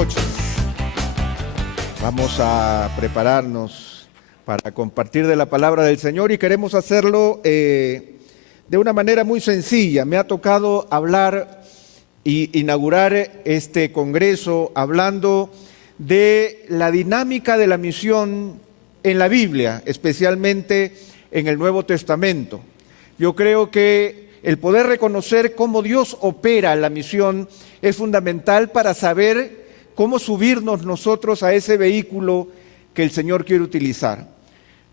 noches. Vamos a prepararnos para compartir de la palabra del Señor y queremos hacerlo de una manera muy sencilla. Me ha tocado hablar e inaugurar este congreso hablando de la dinámica de la misión en la Biblia, especialmente en el Nuevo Testamento. Yo creo que el poder reconocer cómo Dios opera la misión es fundamental para saber cómo subirnos nosotros a ese vehículo que el Señor quiere utilizar.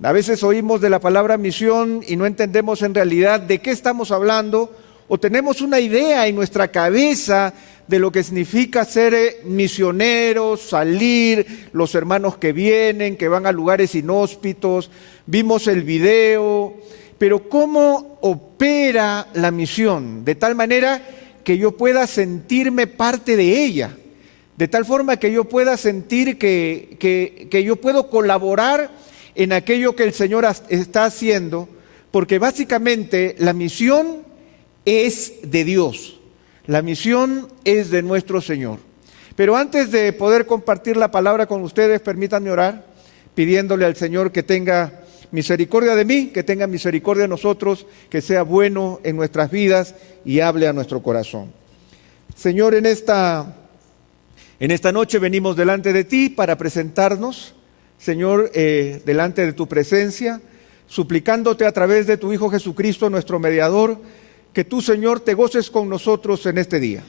A veces oímos de la palabra misión y no entendemos en realidad de qué estamos hablando, o tenemos una idea en nuestra cabeza de lo que significa ser misioneros, salir, los hermanos que vienen, que van a lugares inhóspitos, vimos el video, pero ¿cómo opera la misión? De tal manera que yo pueda sentirme parte de ella, de tal forma que yo pueda sentir que yo puedo colaborar en aquello que el Señor está haciendo, porque básicamente la misión es de Dios, la misión es de nuestro Señor. Pero antes de poder compartir la palabra con ustedes, permítanme orar, pidiéndole al Señor que tenga misericordia de mí, que tenga misericordia de nosotros, que sea bueno en nuestras vidas y hable a nuestro corazón. Señor, en esta noche venimos delante de ti para presentarnos, Señor, delante de tu presencia, suplicándote a través de tu Hijo Jesucristo, nuestro mediador, que tú, Señor, te goces con nosotros en este día.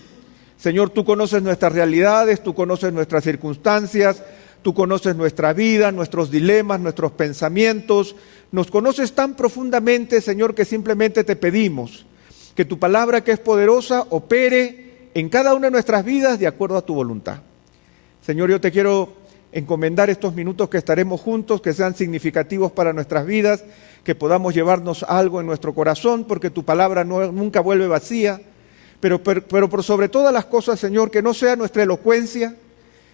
Señor, tú conoces nuestras realidades, tú conoces nuestras circunstancias, tú conoces nuestra vida, nuestros dilemas, nuestros pensamientos. Nos conoces tan profundamente, Señor, que simplemente te pedimos que tu palabra, que es poderosa, opere en cada una de nuestras vidas de acuerdo a tu voluntad. Señor, yo te quiero encomendar estos minutos que estaremos juntos, que sean significativos para nuestras vidas, que podamos llevarnos algo en nuestro corazón, porque tu palabra nunca vuelve vacía, pero por sobre todas las cosas, Señor, que no sea nuestra elocuencia,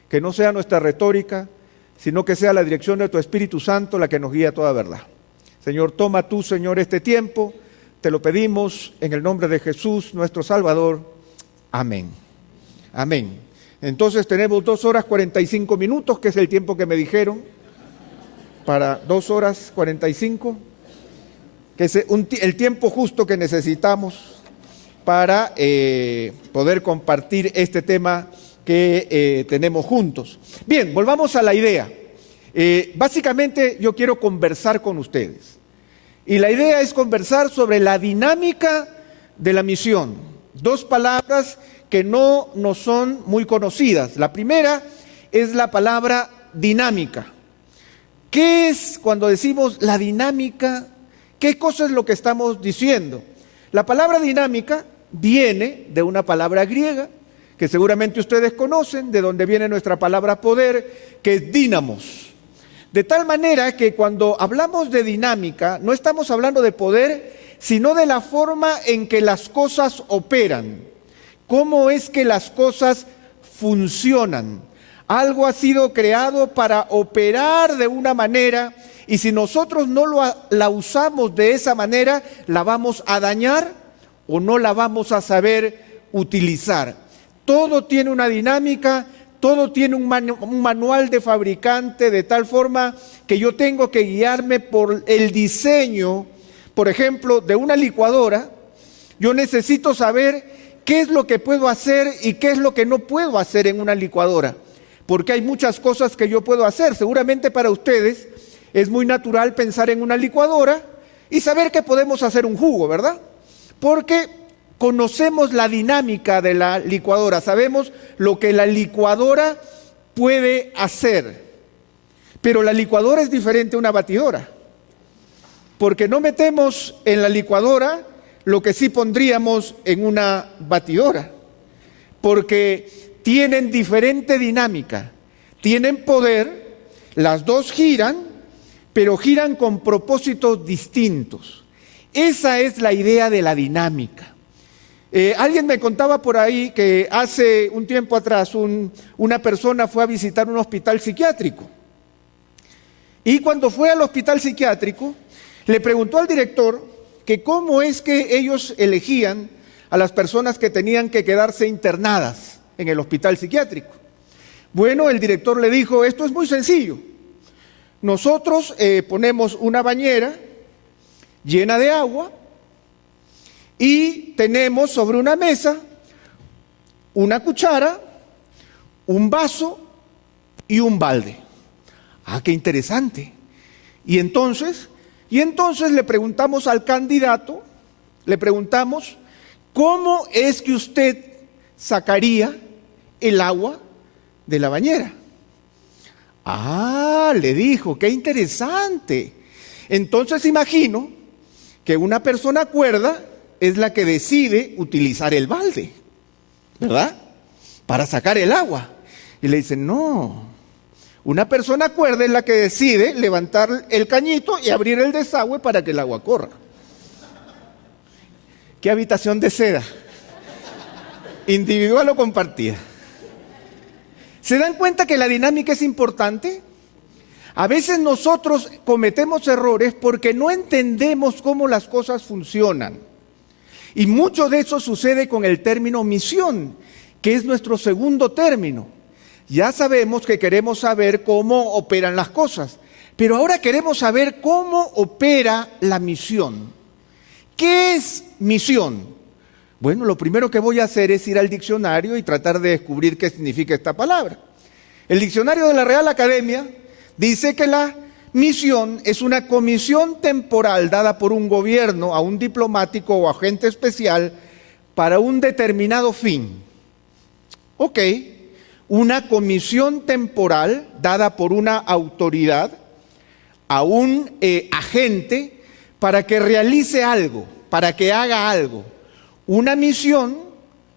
que no sea nuestra retórica, sino que sea la dirección de tu Espíritu Santo la que nos guía a toda verdad. Señor, toma tú, Señor, este tiempo, te lo pedimos en el nombre de Jesús, nuestro Salvador. Amén. Amén. Entonces tenemos 2 horas 45 minutos, que es el tiempo que me dijeron, para 2 horas 45, que es el tiempo justo que necesitamos para poder compartir este tema que tenemos juntos. Bien, volvamos a la idea. Básicamente yo quiero conversar con ustedes. Y la idea es conversar sobre la dinámica de la misión. 2 palabras que no nos son muy conocidas. La primera es la palabra dinámica. ¿Qué es cuando decimos la dinámica? ¿Qué cosa es lo que estamos diciendo? La palabra dinámica viene de una palabra griega que seguramente ustedes conocen, de donde viene nuestra palabra poder, que es dínamos. De tal manera que cuando hablamos de dinámica, no estamos hablando de poder, sino de la forma en que las cosas operan. ¿Cómo es que las cosas funcionan? Algo ha sido creado para operar de una manera, y si nosotros no la usamos de esa manera, la vamos a dañar o no la vamos a saber utilizar. Todo tiene una dinámica, todo tiene un manual de fabricante, de tal forma que yo tengo que guiarme por el diseño, por ejemplo, de una licuadora. Yo necesito saber qué es lo que puedo hacer y qué es lo que no puedo hacer en una licuadora, porque hay muchas cosas que yo puedo hacer. Seguramente para ustedes es muy natural pensar en una licuadora y saber que podemos hacer un jugo, ¿verdad? Porque conocemos la dinámica de la licuadora, sabemos lo que la licuadora puede hacer. Pero la licuadora es diferente a una batidora, porque no metemos en la licuadora lo que sí pondríamos en una batidora, porque tienen diferente dinámica, tienen poder, las dos giran, pero giran con propósitos distintos. Esa es la idea de la dinámica. Alguien me contaba por ahí que hace un tiempo atrás una persona fue a visitar un hospital psiquiátrico. Y cuando fue al hospital psiquiátrico, le preguntó al director que cómo es que ellos elegían a las personas que tenían que quedarse internadas en el hospital psiquiátrico. Bueno, el director le dijo, esto es muy sencillo. Nosotros ponemos una bañera llena de agua y tenemos sobre una mesa una cuchara, un vaso y un balde. Ah, qué interesante. Y entonces le preguntamos al candidato, le preguntamos, ¿cómo es que usted sacaría el agua de la bañera? Ah, le dijo, qué interesante. Entonces imagino que una persona cuerda es la que decide utilizar el balde, ¿verdad? Para sacar el agua. Y le dicen, no, una persona cuerda es la que decide levantar el cañito y abrir el desagüe para que el agua corra. ¿Qué habitación de seda? ¿Individual o compartida? ¿Se dan cuenta que la dinámica es importante? A veces nosotros cometemos errores porque no entendemos cómo las cosas funcionan. Y mucho de eso sucede con el término misión, que es nuestro segundo término. Ya sabemos que queremos saber cómo operan las cosas, pero ahora queremos saber cómo opera la misión. ¿Qué es misión? Bueno, lo primero que voy a hacer es ir al diccionario y tratar de descubrir qué significa esta palabra. El diccionario de la Real Academia dice que la misión es una comisión temporal dada por un gobierno a un diplomático o agente especial para un determinado fin. Ok, una comisión temporal dada por una autoridad a un agente para que realice algo, para que haga algo. Una misión,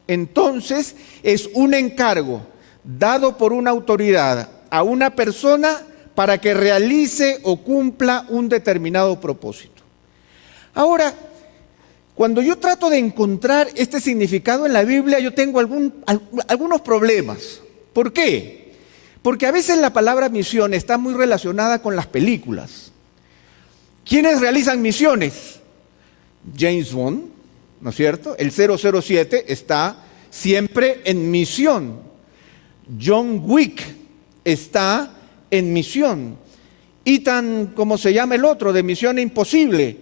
entonces, es un encargo dado por una autoridad a una persona para que realice o cumpla un determinado propósito. Ahora, cuando yo trato de encontrar este significado en la Biblia, yo tengo algunos problemas. ¿Por qué? Porque a veces la palabra misión está muy relacionada con las películas. ¿Quiénes realizan misiones? James Bond, ¿no es cierto? El 007 está siempre en misión. John Wick está en misión. Ethan, ¿cómo se llama el otro? De Misión Imposible,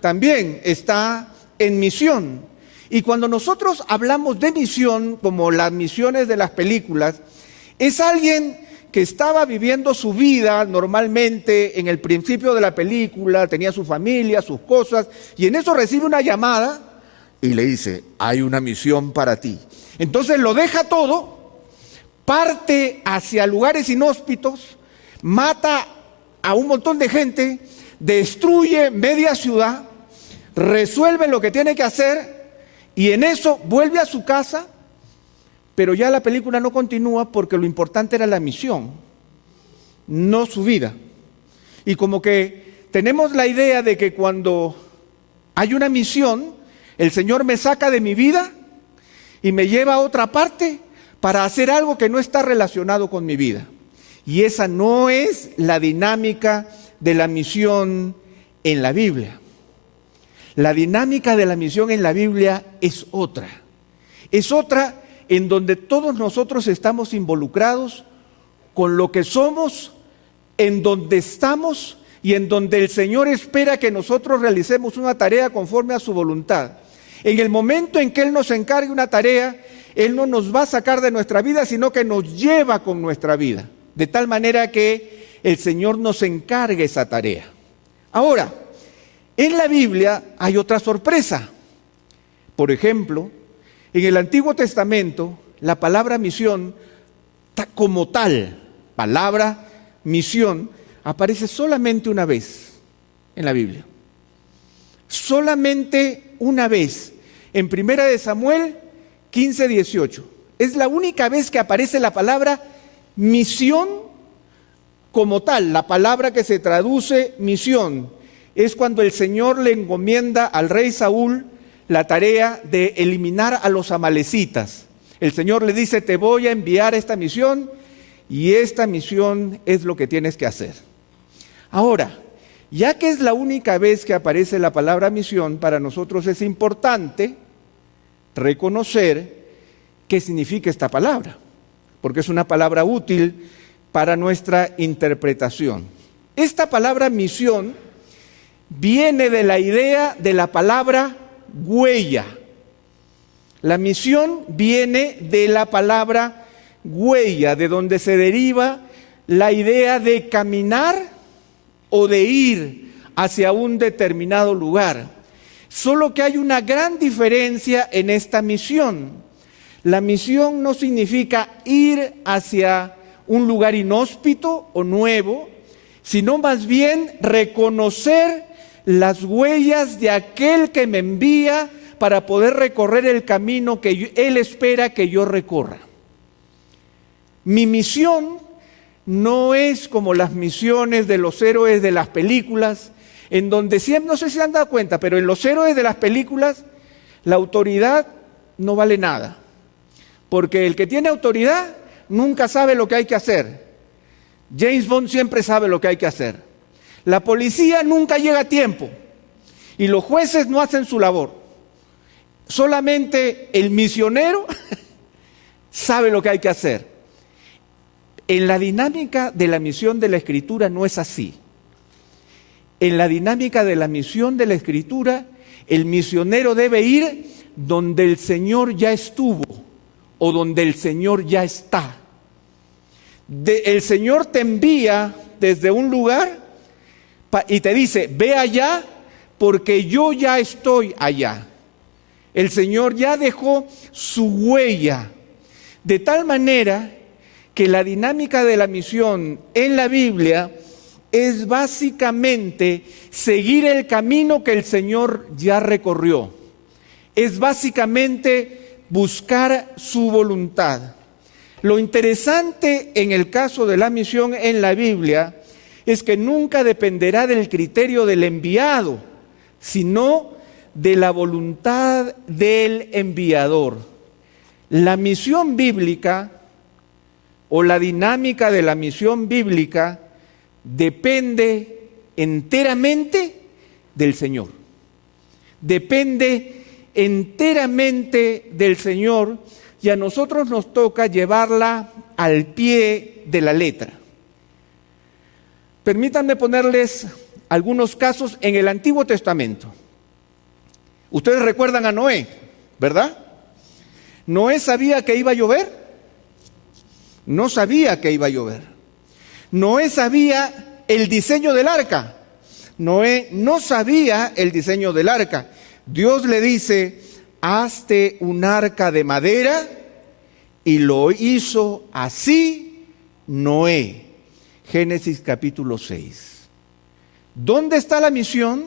también está en misión. Y cuando nosotros hablamos de misión, como las misiones de las películas, es alguien que estaba viviendo su vida normalmente en el principio de la película, tenía su familia, sus cosas, y en eso recibe una llamada y le dice, hay una misión para ti. Entonces lo deja todo, parte hacia lugares inhóspitos, mata a un montón de gente, destruye media ciudad, resuelve lo que tiene que hacer y en eso vuelve a su casa, pero ya la película no continúa porque lo importante era la misión, no su vida. Y como que tenemos la idea de que cuando hay una misión, el Señor me saca de mi vida y me lleva a otra parte para hacer algo que no está relacionado con mi vida. Y esa no es la dinámica de la misión en la Biblia. La dinámica de la misión en la Biblia es otra. Es otra en donde todos nosotros estamos involucrados con lo que somos, en donde estamos y en donde el Señor espera que nosotros realicemos una tarea conforme a su voluntad. En el momento en que Él nos encargue una tarea, Él no nos va a sacar de nuestra vida, sino que nos lleva con nuestra vida. De tal manera que el Señor nos encargue esa tarea. Ahora, en la Biblia hay otra sorpresa. Por ejemplo, en el Antiguo Testamento, la palabra misión, como tal, palabra misión, aparece solamente una vez en la Biblia. Solamente una vez, en 1 Samuel 15:18. Es la única vez que aparece la palabra misión como tal. La palabra que se traduce misión es cuando el Señor le encomienda al rey Saúl la tarea de eliminar a los amalecitas. El Señor le dice, te voy a enviar esta misión y esta misión es lo que tienes que hacer. Ahora, ya que es la única vez que aparece la palabra misión, para nosotros es importante reconocer qué significa esta palabra. porque es una palabra útil para nuestra interpretación. Esta palabra misión viene de la idea de la palabra huella. La misión viene de la palabra huella, de donde se deriva la idea de caminar o de ir hacia un determinado lugar. Solo que hay una gran diferencia en esta misión. La misión no significa ir hacia un lugar inhóspito o nuevo, sino más bien reconocer las huellas de aquel que me envía para poder recorrer el camino que Él espera que yo recorra. Mi misión no es como las misiones de los héroes de las películas, en donde siempre, no sé si se han dado cuenta, pero en los héroes de las películas la autoridad no vale nada, porque el que tiene autoridad nunca sabe lo que hay que hacer. James Bond siempre sabe lo que hay que hacer. La policía nunca llega a tiempo y los jueces no hacen su labor. Solamente el misionero sabe lo que hay que hacer. En la dinámica de la misión de la Escritura no es así. En la dinámica de la misión de la Escritura, el misionero debe ir donde el Señor ya estuvo o donde el Señor ya está. El Señor te envía desde un lugar y te dice, ve allá porque yo ya estoy allá. El Señor ya dejó su huella, de tal manera que la dinámica de la misión en la Biblia es básicamente seguir el camino que el Señor ya recorrió. Es básicamente buscar su voluntad. Lo interesante en el caso de la misión en la Biblia es que nunca dependerá del criterio del enviado, sino de la voluntad del enviador. La misión bíblica o la dinámica de la misión bíblica depende enteramente del Señor. Depende enteramente del Señor y a nosotros nos toca llevarla al pie de la letra. Permítanme ponerles algunos casos en el Antiguo Testamento. Ustedes recuerdan a Noé, ¿verdad? Noé sabía que iba a llover. No sabía que iba a llover. Noé sabía el diseño del arca. Noé no sabía el diseño del arca. Dios le dice, hazte un arca de madera, y lo hizo así Noé. Génesis capítulo 6. ¿Dónde está la misión?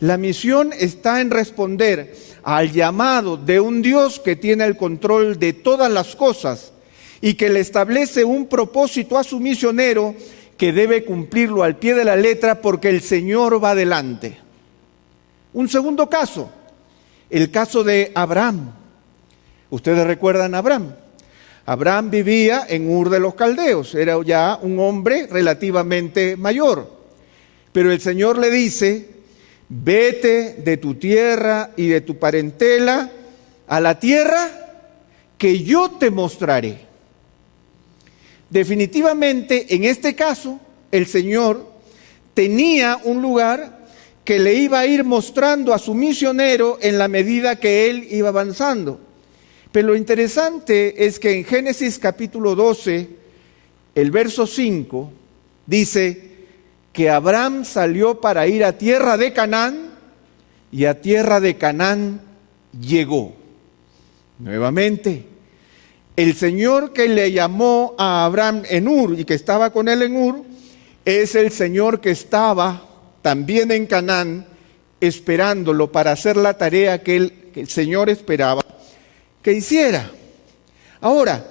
La misión está en responder al llamado de un Dios que tiene el control de todas las cosas y que le establece un propósito a su misionero que debe cumplirlo al pie de la letra porque el Señor va adelante. Un segundo caso, el caso de Abraham. Ustedes recuerdan a Abraham. Abraham vivía en Ur de los Caldeos, era ya un hombre relativamente mayor. Pero el Señor le dice, vete de tu tierra y de tu parentela a la tierra que yo te mostraré. Definitivamente, en este caso, el Señor tenía un lugar que le iba a ir mostrando a su misionero en la medida que él iba avanzando. Pero lo interesante es que en Génesis capítulo 12, el verso 5, dice que Abraham salió para ir a tierra de Canaán y a tierra de Canaán llegó. Nuevamente, el Señor que le llamó a Abraham en Ur y que estaba con él en Ur, es el Señor que estaba también en Canaán esperándolo para hacer la tarea que el Señor esperaba que hiciera. Ahora,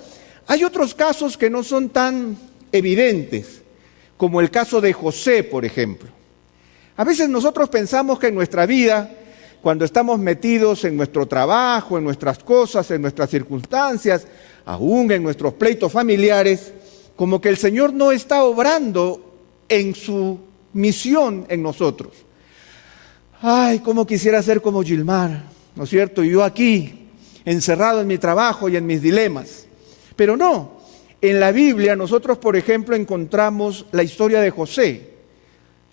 hay otros casos que no son tan evidentes, como el caso de José, por ejemplo. A veces nosotros pensamos que en nuestra vida, cuando estamos metidos en nuestro trabajo, en nuestras cosas, en nuestras circunstancias, aún en nuestros pleitos familiares, como que el Señor no está obrando en su misión en nosotros. Ay, cómo quisiera ser como Gilmar, ¿no es cierto? Y yo aquí, encerrado en mi trabajo y en mis dilemas. Pero no, En la Biblia nosotros, por ejemplo, encontramos la historia de José.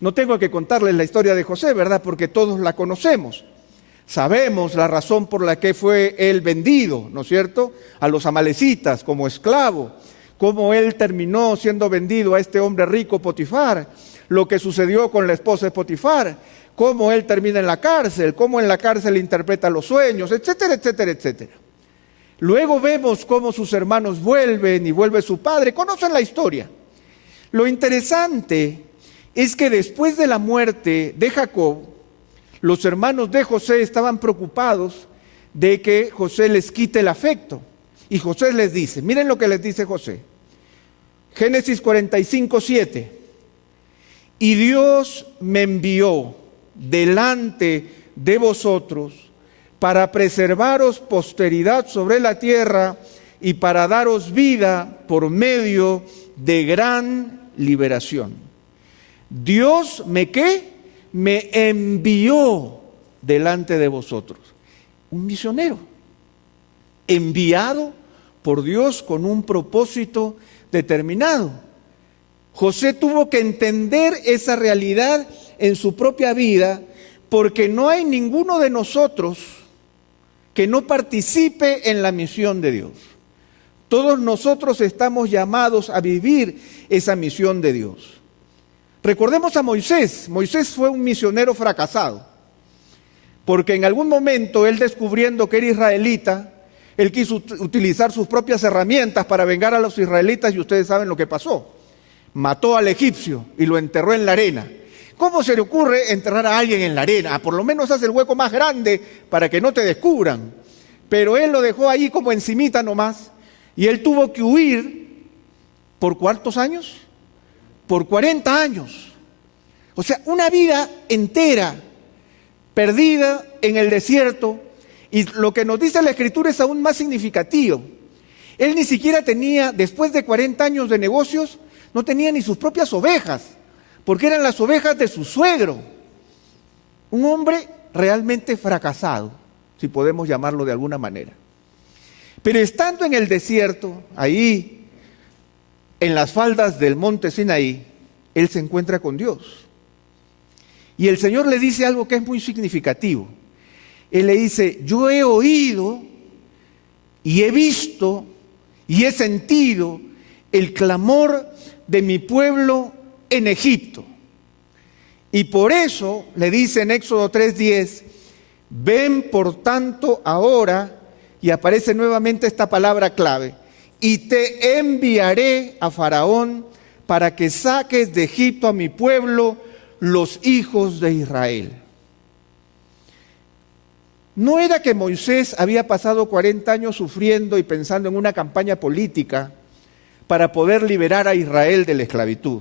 No tengo que contarles la historia de José, ¿verdad? Porque todos la conocemos. Sabemos la razón por la que fue él vendido, ¿no es cierto?, a los amalecitas como esclavo, cómo él terminó siendo vendido a este hombre rico Potifar, lo que sucedió con la esposa de Potifar, cómo él termina en la cárcel, cómo en la cárcel interpreta los sueños, etcétera, etcétera, etcétera. Luego vemos cómo sus hermanos vuelven y vuelve su padre. Conocen la historia. Lo interesante es que después de la muerte de Jacob, los hermanos de José estaban preocupados de que José les quite el afecto. Y José les dice, miren lo que les dice José. Génesis 45:7. Y Dios me envió delante de vosotros para preservaros posteridad sobre la tierra y para daros vida por medio de gran liberación. Dios me envió delante de vosotros. Un misionero enviado por Dios con un propósito determinado. José tuvo que entender esa realidad en su propia vida, porque no hay ninguno de nosotros que no participe en la misión de Dios. Todos nosotros estamos llamados a vivir esa misión de Dios. Recordemos a Moisés. Moisés fue un misionero fracasado, porque en algún momento él, descubriendo que era israelita, él quiso utilizar sus propias herramientas para vengar a los israelitas, y ustedes saben lo que pasó. Mató al egipcio y lo enterró en la arena. ¿Cómo se le ocurre enterrar a alguien en la arena? Por lo menos hace el hueco más grande para que no te descubran. Pero él lo dejó ahí como encimita nomás, y él tuvo que huir. ¿Por cuántos años? Por 40 años. O sea, una vida entera perdida en el desierto. Y lo que nos dice la Escritura es aún más significativo. Él ni siquiera tenía, después de 40 años de negocios, no tenía ni sus propias ovejas, porque eran las ovejas de su suegro. Un hombre realmente fracasado, si podemos llamarlo de alguna manera. Pero estando en el desierto, ahí, en las faldas del monte Sinaí, él se encuentra con Dios. Y el Señor le dice algo que es muy significativo. Él le dice, yo he oído y he visto y he sentido el clamor de mi pueblo en Egipto. Y por eso le dice en Éxodo 3:10, ven por tanto ahora, y aparece nuevamente esta palabra clave, y te enviaré a Faraón para que saques de Egipto a mi pueblo, los hijos de Israel. No era que Moisés había pasado 40 años sufriendo y pensando en una campaña política para poder liberar a Israel de la esclavitud.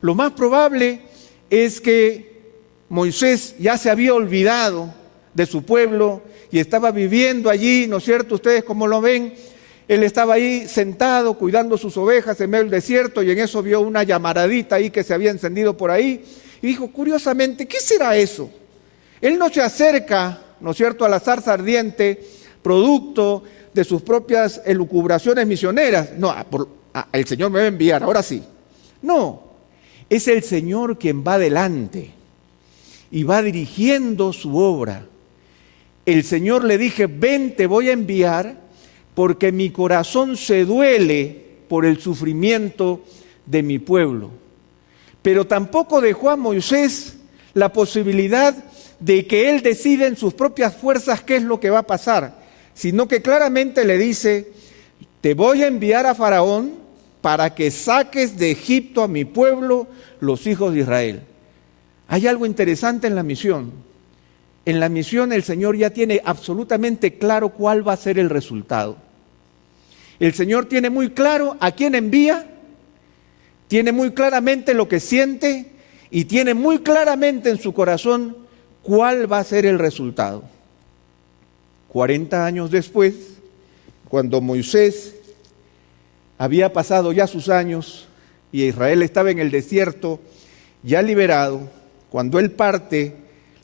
Lo más probable es que Moisés ya se había olvidado de su pueblo y estaba viviendo allí, ¿no es cierto? Ustedes como lo ven, él estaba ahí sentado cuidando sus ovejas en medio del desierto, y en eso vio una llamaradita ahí que se había encendido por ahí y dijo, curiosamente, ¿qué será eso? Él no se acerca, ¿no es cierto?, a la zarza ardiente, producto de sus propias elucubraciones misioneras. No, el Señor me va a enviar, ahora sí. No, es el Señor quien va adelante y va dirigiendo su obra. El Señor le dije, ven, te voy a enviar, porque mi corazón se duele por el sufrimiento de mi pueblo. Pero tampoco dejó a Moisés la posibilidad de que él decida en sus propias fuerzas qué es lo que va a pasar, sino que claramente le dice, te voy a enviar a Faraón para que saques de Egipto a mi pueblo, los hijos de Israel. Hay algo interesante en la misión. En la misión el Señor ya tiene absolutamente claro cuál va a ser el resultado. El Señor tiene muy claro a quién envía, tiene muy claramente lo que siente y tiene muy claramente en su corazón cuál va a ser el resultado. 40 años después, cuando Moisés había pasado ya sus años y Israel estaba en el desierto, ya liberado, cuando él parte,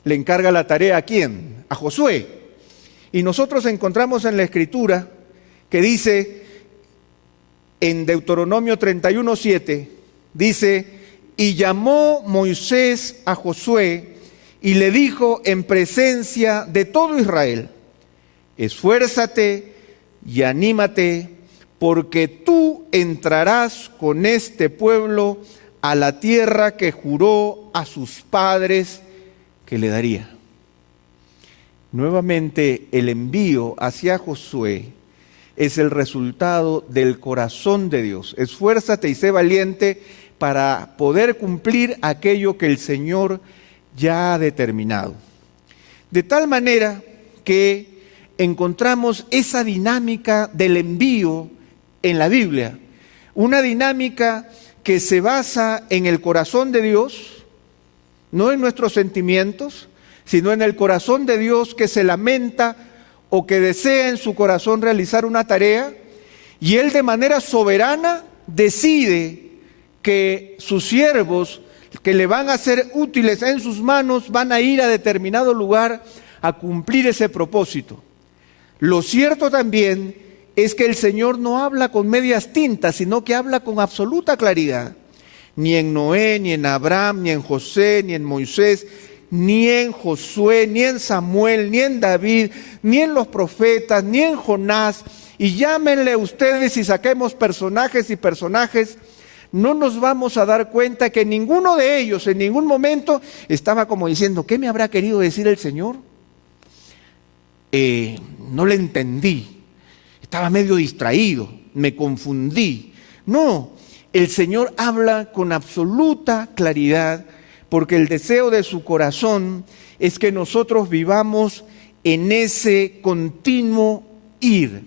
le encarga la tarea ¿a quién? A Josué. Y nosotros encontramos en la Escritura que dice, en Deuteronomio 31:7, dice: y llamó Moisés a Josué y le dijo en presencia de todo Israel: esfuérzate y anímate, porque tú entrarás con este pueblo a la tierra que juró a sus padres que le daría. Nuevamente, el envío hacia Josué es el resultado del corazón de Dios. Esfuérzate y sé valiente para poder cumplir aquello que el Señor ya ha determinado. De tal manera que encontramos esa dinámica del envío en la Biblia, una dinámica que se basa en el corazón de Dios, no en nuestros sentimientos, sino en el corazón de Dios, que se lamenta o que desea en su corazón realizar una tarea, y Él de manera soberana decide que sus siervos, que le van a ser útiles en sus manos, van a ir a determinado lugar a cumplir ese propósito. Lo cierto también es que el Señor no habla con medias tintas, sino que habla con absoluta claridad. Ni en Noé, ni en Abraham, ni en José, ni en Moisés, ni en Josué, ni en Samuel, ni en David, ni en los profetas, ni en Jonás. Y llámenle ustedes y saquemos personajes y personajes, no nos vamos a dar cuenta que ninguno de ellos en ningún momento estaba como diciendo: ¿qué me habrá querido decir el Señor? No le entendí, estaba medio distraído, me confundí. No, el Señor habla con absoluta claridad, porque el deseo de su corazón es que nosotros vivamos en ese continuo ir,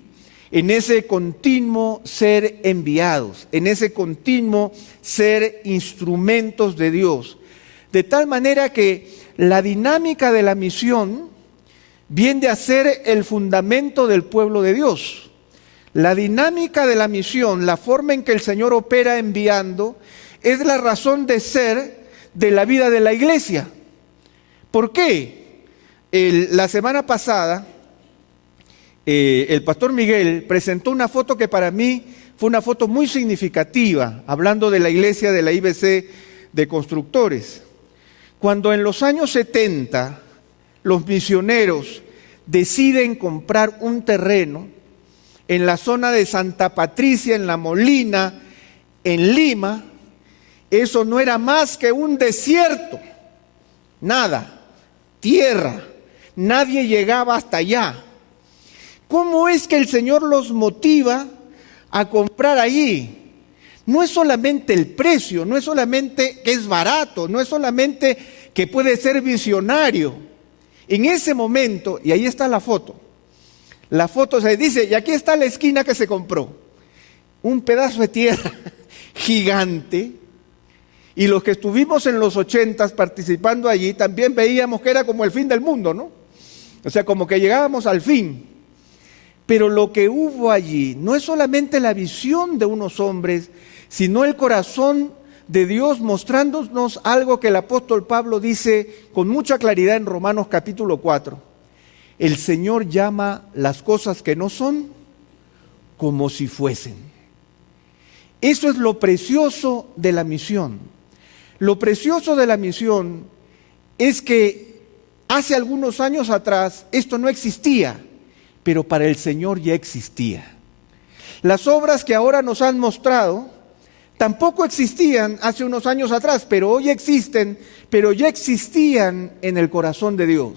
en ese continuo ser enviados, en ese continuo ser instrumentos de Dios. De tal manera que la dinámica de la misión viene a ser el fundamento del pueblo de Dios. La dinámica de la misión, la forma en que el Señor opera enviando, es la razón de ser de la vida de la iglesia. ¿Por qué? La semana pasada, el pastor Miguel presentó una foto que para mí fue una foto muy significativa, hablando de la iglesia de la IBC de Constructores. Cuando en los años 70 los misioneros deciden comprar un terreno en la zona de Santa Patricia, en La Molina, en Lima, eso no era más que un desierto, nada, tierra, nadie llegaba hasta allá. ¿Cómo es que el Señor los motiva a comprar allí? No es solamente el precio, no es solamente que es barato, no es solamente que puede ser visionario. En ese momento, y ahí está la foto se dice, y aquí está la esquina que se compró, un pedazo de tierra gigante, y los que estuvimos en los 80s participando allí, también veíamos que era como el fin del mundo, ¿no? O sea, como que llegábamos al fin. Pero lo que hubo allí no es solamente la visión de unos hombres, sino el corazón de Dios mostrándonos algo que el apóstol Pablo dice con mucha claridad en Romanos capítulo 4. El Señor llama las cosas que no son como si fuesen. Eso es lo precioso de la misión. Lo precioso de la misión es que hace algunos años atrás esto no existía, pero para el Señor ya existía. Las obras que ahora nos han mostrado tampoco existían hace unos años atrás, pero hoy existen, pero ya existían en el corazón de Dios.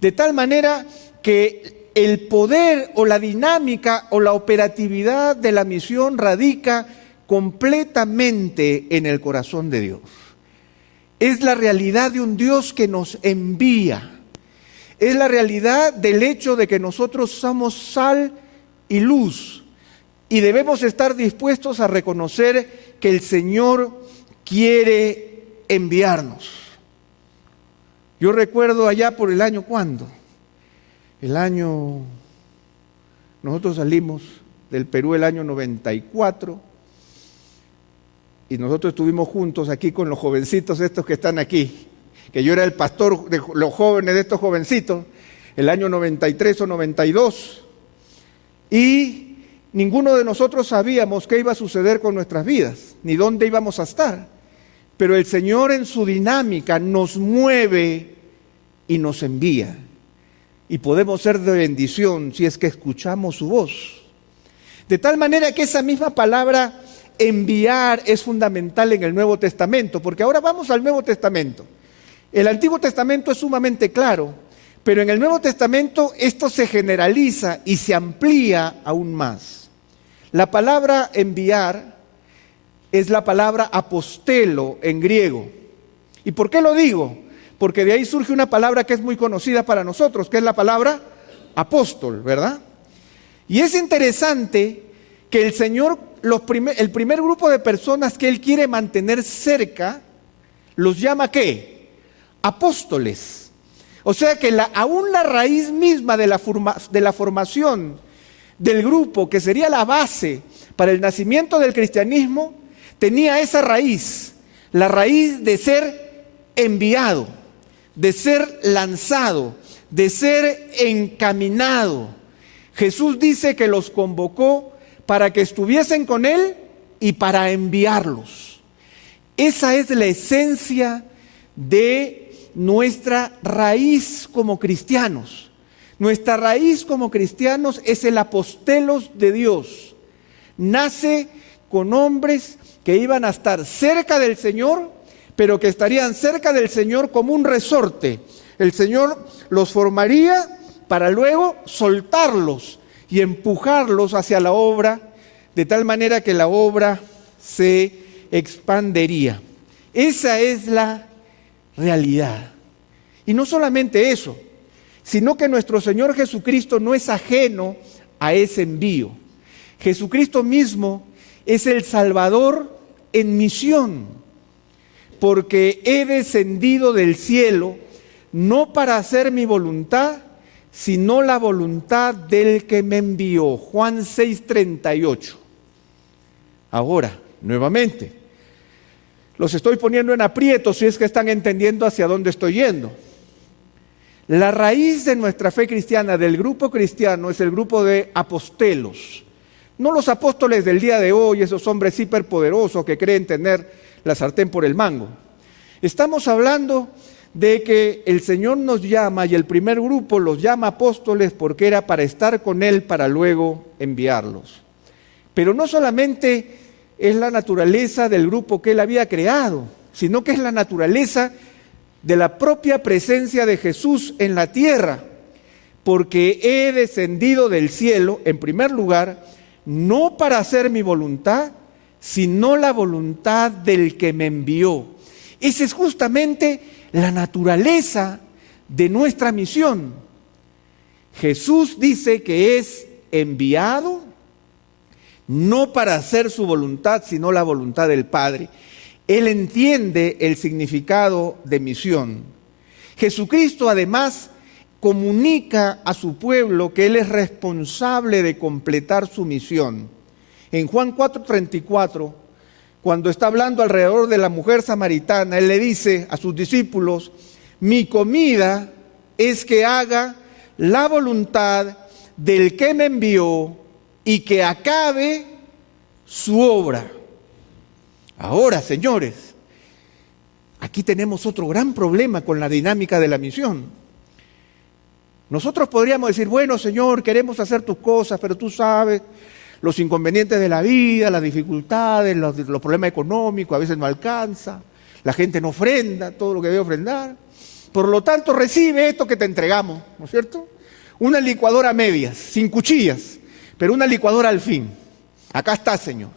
De tal manera que el poder o la dinámica o la operatividad de la misión radica completamente en el corazón de Dios. Es la realidad de un Dios que nos envía. Es la realidad del hecho de que nosotros somos sal y luz y debemos estar dispuestos a reconocer que el Señor quiere enviarnos. Yo recuerdo allá por el año, ¿cuándo? Nosotros salimos del Perú el año 94 y nosotros estuvimos juntos aquí con los jovencitos estos que están aquí, que yo era el pastor de los jóvenes de estos jovencitos, el año 93 o 92. Y ninguno de nosotros sabíamos qué iba a suceder con nuestras vidas, ni dónde íbamos a estar. Pero el Señor en su dinámica nos mueve y nos envía. Y podemos ser de bendición si es que escuchamos su voz. De tal manera que esa misma palabra enviar es fundamental en el Nuevo Testamento, porque ahora vamos al Nuevo Testamento. El Antiguo Testamento es sumamente claro, pero en el Nuevo Testamento esto se generaliza y se amplía aún más. La palabra enviar es la palabra apostelo en griego. ¿Y por qué lo digo? Porque de ahí surge una palabra que es muy conocida para nosotros, que es la palabra apóstol, ¿verdad? Y es interesante que el Señor, el primer grupo de personas que Él quiere mantener cerca, los llama ¿qué? Apóstoles. O sea que aún la raíz misma de la formación del grupo, que sería la base para el nacimiento del cristianismo, tenía esa raíz, la raíz de ser enviado, de ser lanzado, de ser encaminado. Jesús dice que los convocó para que estuviesen con Él y para enviarlos. Esa es la esencia de nuestra raíz como cristianos. Nuestra raíz como cristianos es el apostelos de Dios. Nace con hombres que iban a estar cerca del Señor, pero que estarían cerca del Señor como un resorte. El Señor los formaría para luego soltarlos y empujarlos hacia la obra, de tal manera que la obra se expandería. Esa es la realidad. Y no solamente eso, sino que nuestro Señor Jesucristo no es ajeno a ese envío. Jesucristo mismo es el Salvador en misión, porque he descendido del cielo no para hacer mi voluntad, sino la voluntad del que me envió. Juan 6:38. Ahora, nuevamente, los estoy poniendo en aprietos si es que están entendiendo hacia dónde estoy yendo. La raíz de nuestra fe cristiana, del grupo cristiano, es el grupo de apostelos. No los apóstoles del día de hoy, esos hombres hiperpoderosos que creen tener la sartén por el mango. Estamos hablando de que el Señor nos llama, y el primer grupo los llama apóstoles porque era para estar con Él, para luego enviarlos. Pero no solamente es la naturaleza del grupo que Él había creado, sino que es la naturaleza de la propia presencia de Jesús en la tierra, porque he descendido del cielo, en primer lugar, no para hacer mi voluntad, sino la voluntad del que me envió. Esa es justamente la naturaleza de nuestra misión. Jesús dice que es enviado no para hacer su voluntad, sino la voluntad del Padre. Él entiende el significado de misión. Jesucristo además comunica a su pueblo que Él es responsable de completar su misión. En Juan 4:34, cuando está hablando alrededor de la mujer samaritana, Él le dice a sus discípulos: mi comida es que haga la voluntad del que me envió y que acabe su obra. Ahora, señores, aquí tenemos otro gran problema con la dinámica de la misión. Nosotros podríamos decir: bueno, Señor, queremos hacer tus cosas, pero tú sabes los inconvenientes de la vida, las dificultades, los problemas económicos, a veces no alcanza, la gente no ofrenda todo lo que debe ofrendar. Por lo tanto, recibe esto que te entregamos, ¿no es cierto? Una licuadora a medias, sin cuchillas, pero una licuadora al fin. Acá está, Señor.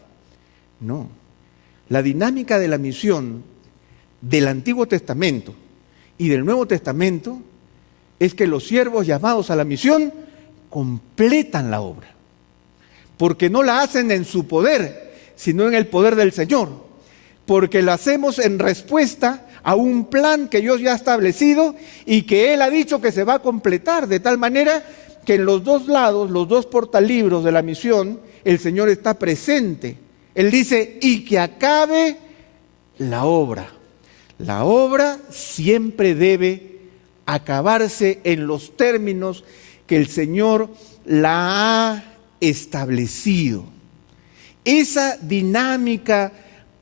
No. La dinámica de la misión del Antiguo Testamento y del Nuevo Testamento es que los siervos llamados a la misión completan la obra, porque no la hacen en su poder, sino en el poder del Señor, porque la hacemos en respuesta a un plan que Dios ya ha establecido y que Él ha dicho que se va a completar, de tal manera que en los dos lados, los dos portalibros de la misión, el Señor está presente. Él dice: y que acabe la obra. La obra siempre debe acabarse en los términos que el Señor la ha establecido. Esa dinámica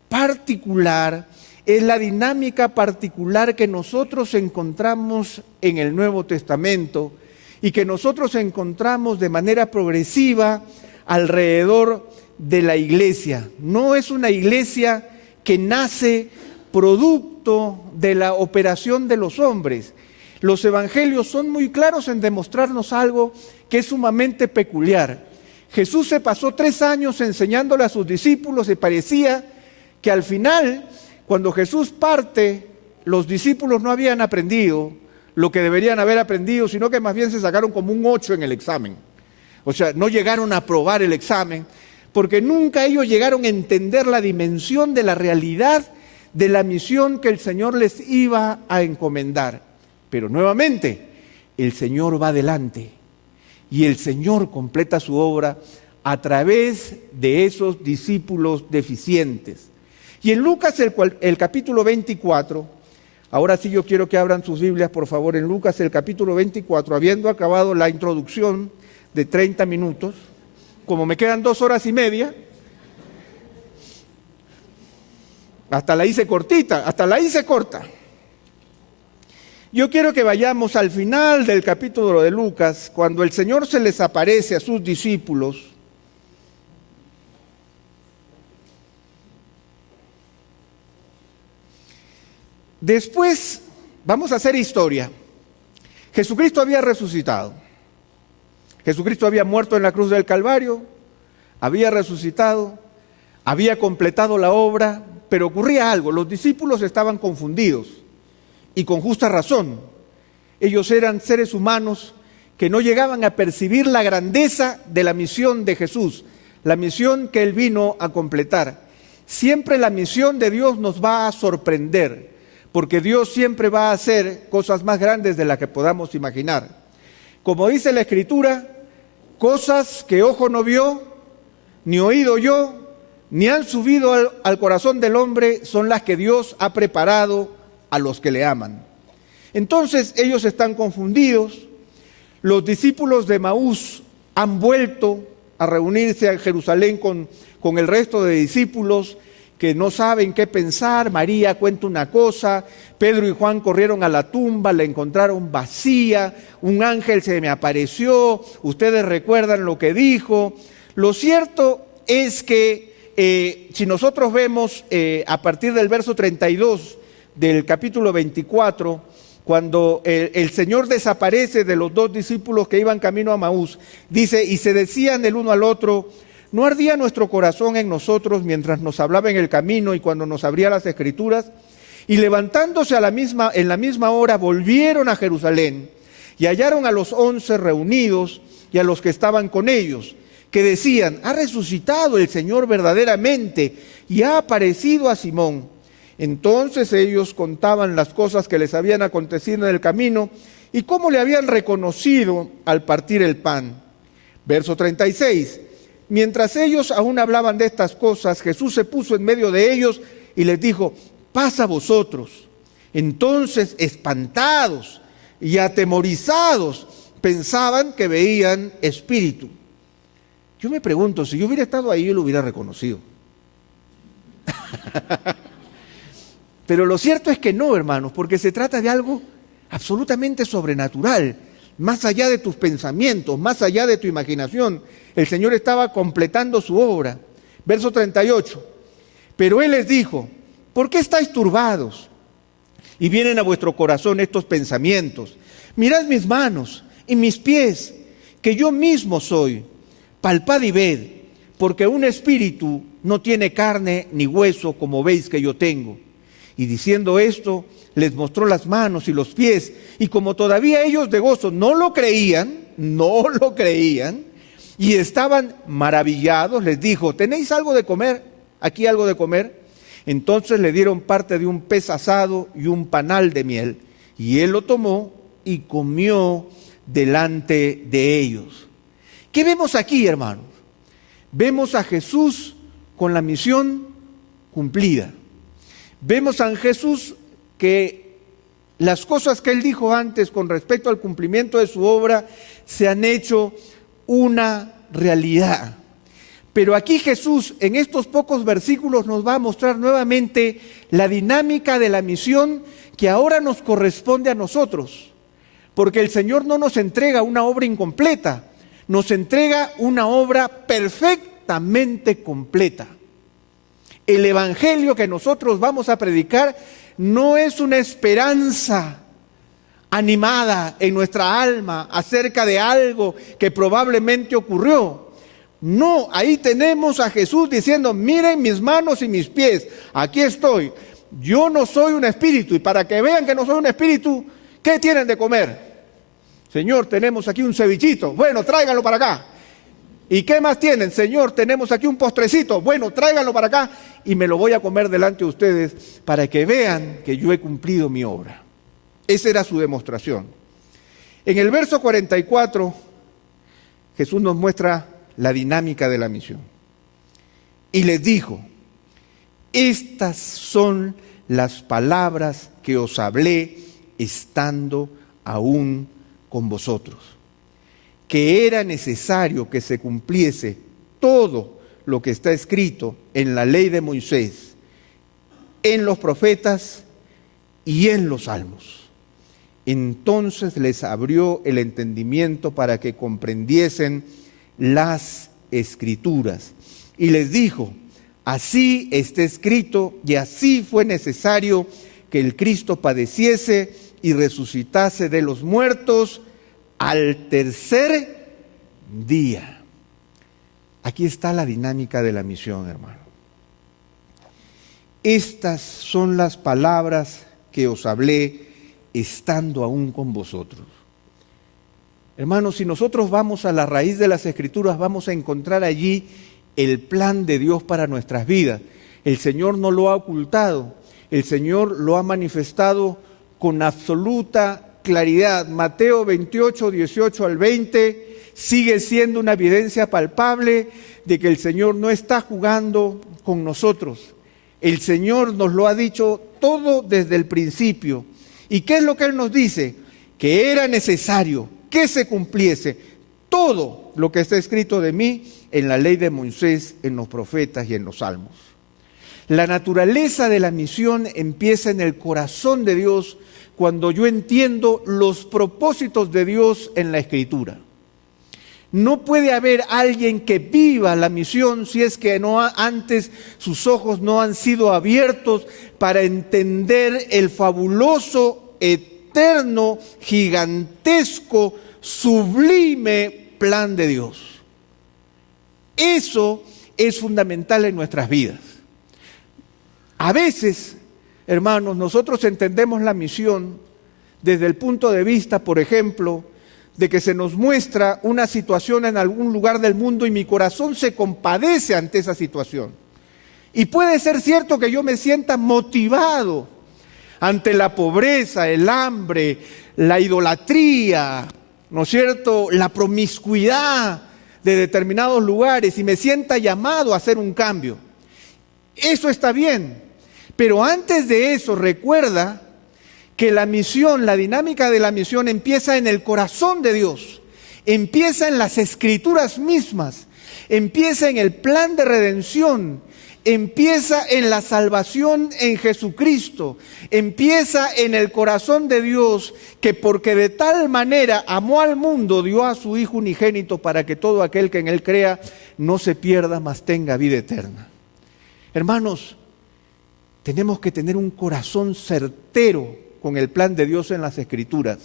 particular es la dinámica particular que nosotros encontramos en el Nuevo Testamento y que nosotros encontramos de manera progresiva alrededor de la iglesia. No es una iglesia que nace producto de la operación de los hombres. Los evangelios son muy claros en demostrarnos algo que es sumamente peculiar. Jesús se pasó 3 años enseñándole a sus discípulos y parecía que al final, cuando Jesús parte, los discípulos no habían aprendido lo que deberían haber aprendido, sino que más bien se sacaron como un 8 en el examen. O sea, no llegaron a aprobar el examen, porque nunca ellos llegaron a entender la dimensión de la realidad de la misión que el Señor les iba a encomendar. Pero nuevamente, el Señor va adelante y el Señor completa su obra a través de esos discípulos deficientes. Y en Lucas, el capítulo 24, ahora sí yo quiero que abran sus Biblias, por favor, en Lucas, el capítulo 24, habiendo acabado la introducción de 30 minutos, como me quedan 2 horas y media, hasta la hice cortita, hasta la hice corta. Yo quiero que vayamos al final del capítulo de Lucas, cuando el Señor se les aparece a sus discípulos. Después, vamos a hacer historia. Jesucristo había resucitado. Jesucristo había muerto en la cruz del Calvario, había resucitado, había completado la obra, pero ocurría algo. Los discípulos estaban confundidos. Y con justa razón. Ellos eran seres humanos que no llegaban a percibir la grandeza de la misión de Jesús, la misión que Él vino a completar. Siempre la misión de Dios nos va a sorprender, porque Dios siempre va a hacer cosas más grandes de las que podamos imaginar. Como dice la Escritura, cosas que ojo no vio, ni oído oyó, ni han subido al corazón del hombre, son las que Dios ha preparado a los que le aman. Entonces ellos están confundidos. Los discípulos de Emaús han vuelto a reunirse en Jerusalén con el resto de discípulos que no saben qué pensar. María cuenta una cosa, Pedro y Juan corrieron a la tumba, la encontraron vacía, un ángel se me apareció, ustedes recuerdan lo que dijo. Lo cierto es que si nosotros vemos a partir del verso 32 del capítulo 24, cuando el Señor desaparece de los 2 discípulos que iban camino a Emaús, dice, y se decían el uno al otro, ¿no ardía nuestro corazón en nosotros mientras nos hablaba en el camino y cuando nos abría las Escrituras? Y levantándose en la misma hora volvieron a Jerusalén y hallaron a los 11 reunidos y a los que estaban con ellos, que decían, ha resucitado el Señor verdaderamente y ha aparecido a Simón. Entonces ellos contaban las cosas que les habían acontecido en el camino y cómo le habían reconocido al partir el pan. Verso 36. Mientras ellos aún hablaban de estas cosas, Jesús se puso en medio de ellos y les dijo, paz a vosotros. Entonces, espantados y atemorizados, pensaban que veían espíritu. Yo me pregunto, si yo hubiera estado ahí, yo lo hubiera reconocido. Pero lo cierto es que no, hermanos, porque se trata de algo absolutamente sobrenatural, más allá de tus pensamientos, más allá de tu imaginación. El Señor estaba completando su obra. Verso 38. Pero Él les dijo, ¿por qué estáis turbados? Y vienen a vuestro corazón estos pensamientos. Mirad mis manos y mis pies, que yo mismo soy. Palpad y ved, porque un espíritu no tiene carne ni hueso, como veis que yo tengo. Y diciendo esto, les mostró las manos y los pies, y como todavía ellos de gozo no lo creían, y estaban maravillados, les dijo, ¿tenéis algo de comer? ¿Aquí algo de comer? Entonces le dieron parte de un pez asado y un panal de miel, y él lo tomó y comió delante de ellos. ¿Qué vemos aquí, hermanos? Vemos a Jesús con la misión cumplida. Vemos a Jesús que las cosas que Él dijo antes con respecto al cumplimiento de su obra se han hecho una realidad. Pero aquí Jesús, en estos pocos versículos, nos va a mostrar nuevamente la dinámica de la misión que ahora nos corresponde a nosotros. Porque el Señor no nos entrega una obra incompleta, nos entrega una obra perfectamente completa. El evangelio que nosotros vamos a predicar no es una esperanza animada en nuestra alma acerca de algo que probablemente ocurrió. No, ahí tenemos a Jesús diciendo: miren mis manos y mis pies, aquí estoy. Yo no soy un espíritu, y para que vean que no soy un espíritu, ¿qué tienen de comer? Señor, tenemos aquí un cevichito, bueno, tráiganlo para acá. ¿Y qué más tienen? Señor, tenemos aquí un postrecito, bueno, tráiganlo para acá y me lo voy a comer delante de ustedes para que vean que yo he cumplido mi obra. Esa era su demostración. En el verso 44, Jesús nos muestra la dinámica de la misión. Y les dijo: estas son las palabras que os hablé estando aún con vosotros, que era necesario que se cumpliese todo lo que está escrito en la ley de Moisés, en los profetas y en los salmos. Entonces les abrió el entendimiento para que comprendiesen las Escrituras. Y les dijo: así está escrito, y así fue necesario que el Cristo padeciese y resucitase de los muertos al tercer día. Aquí está la dinámica de la misión, hermano. Estas son las palabras que os hablé estando aún con vosotros. Hermanos, si nosotros vamos a la raíz de las Escrituras, vamos a encontrar allí el plan de Dios para nuestras vidas. El Señor no lo ha ocultado, el Señor lo ha manifestado con absoluta claridad. Mateo 28, 18 al 20 sigue siendo una evidencia palpable de que el Señor no está jugando con nosotros. El Señor nos lo ha dicho todo desde el principio. ¿Y qué es lo que Él nos dice? Que era necesario que se cumpliese todo lo que está escrito de mí en la ley de Moisés, en los profetas y en los salmos. La naturaleza de la misión empieza en el corazón de Dios cuando yo entiendo los propósitos de Dios en la Escritura. No puede haber alguien que viva la misión si es que antes sus ojos no han sido abiertos para entender el fabuloso, eterno, gigantesco, sublime plan de Dios. Eso es fundamental en nuestras vidas. A veces, hermanos, nosotros entendemos la misión desde el punto de vista, por ejemplo, de que se nos muestra una situación en algún lugar del mundo y mi corazón se compadece ante esa situación. Y puede ser cierto que yo me sienta motivado ante la pobreza, el hambre, la idolatría, ¿no es cierto?, la promiscuidad de determinados lugares y me sienta llamado a hacer un cambio. Eso está bien, pero antes de eso recuerda que la misión, la dinámica de la misión empieza en el corazón de Dios, empieza en las Escrituras mismas, empieza en el plan de redención, empieza en la salvación en Jesucristo, empieza en el corazón de Dios, que porque de tal manera amó al mundo, dio a su Hijo unigénito para que todo aquel que en Él crea no se pierda, mas tenga vida eterna. Hermanos, tenemos que tener un corazón certero con el plan de Dios en las Escrituras,